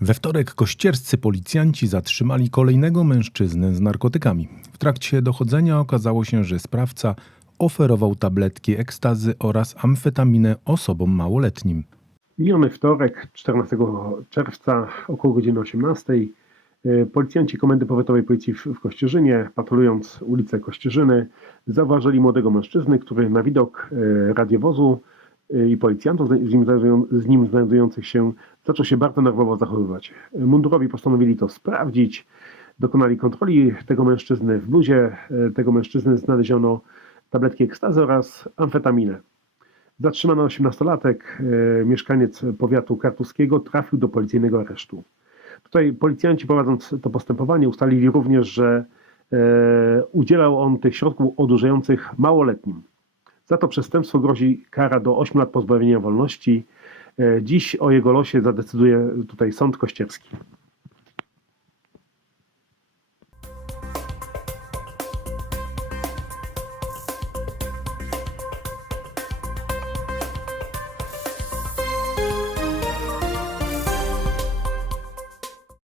We wtorek kościerscy policjanci zatrzymali kolejnego mężczyznę z narkotykami. W trakcie dochodzenia okazało się, że sprawca oferował tabletki ekstazy oraz amfetaminę osobom małoletnim. Miniony wtorek, 14 czerwca, około godziny 18, y, policjanci Komendy Powiatowej Policji w Kościerzynie, patrolując ulicę Kościerzyny, zauważyli młodego mężczyzny, który na widok y, radiowozu i policjantów z nim, z nim znajdujących się zaczął się bardzo nerwowo zachowywać. Mundurowi postanowili to sprawdzić, dokonali kontroli tego mężczyzny. W bluzie tego mężczyzny znaleziono tabletki ekstazy oraz amfetaminę. Zatrzymany 18-latek, e, mieszkaniec powiatu kartuskiego, trafił do policyjnego aresztu. Tutaj policjanci prowadząc to postępowanie ustalili również, że e, udzielał on tych środków odurzających małoletnim. Za to przestępstwo grozi kara do 8 lat pozbawienia wolności. E, Dziś o jego losie zadecyduje tutaj sąd kościerski.